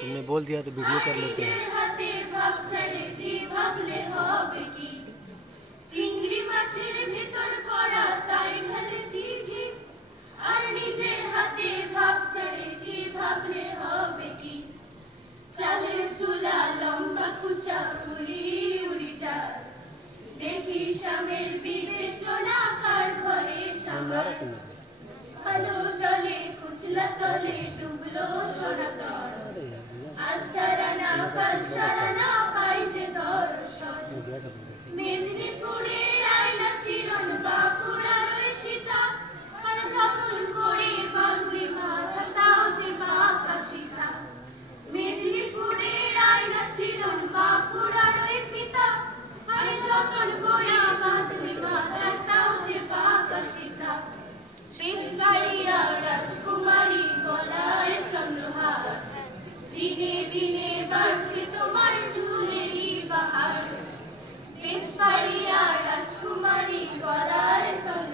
तुमने बोल दिया तो वीडियो कर लेते हैं। চিংড়ি মাছের ভেতর করা তাই ঢালেছি ঘি আর নিজের হাতে ভাব ছেড়েছি ভাবলে হবে কি চালের চুলা লম্বা কুচা উড়ি উড়ি যায় দেখি স্বামীর বিবেচনা কার ঘরে সামার আলো জলে কুচলা তলে ডুবলো সোনাতল আজ সারা না কাল সারা না পাই যে দর্শন মেদিনীপুরের আয়না চিরন বাঁকুড়ার ওই সীতা আর যতন করে বাংলি মাথা তাও যে বাঁকা সীতা মেদিনীপুরের আয়না চিরন বাঁকুড়ার ওই পিতা আর যতন করে বাংলি মাথা তাও যে বাঁকা সীতা পিচকারিয়া রাজকুমারী গলায় চন্দ্রহার দিনে দিনে বাড়ছে তোমার চুলেরই বাহার পিচকারিয়া রাজকুমারী গলায় চন্দ্রহার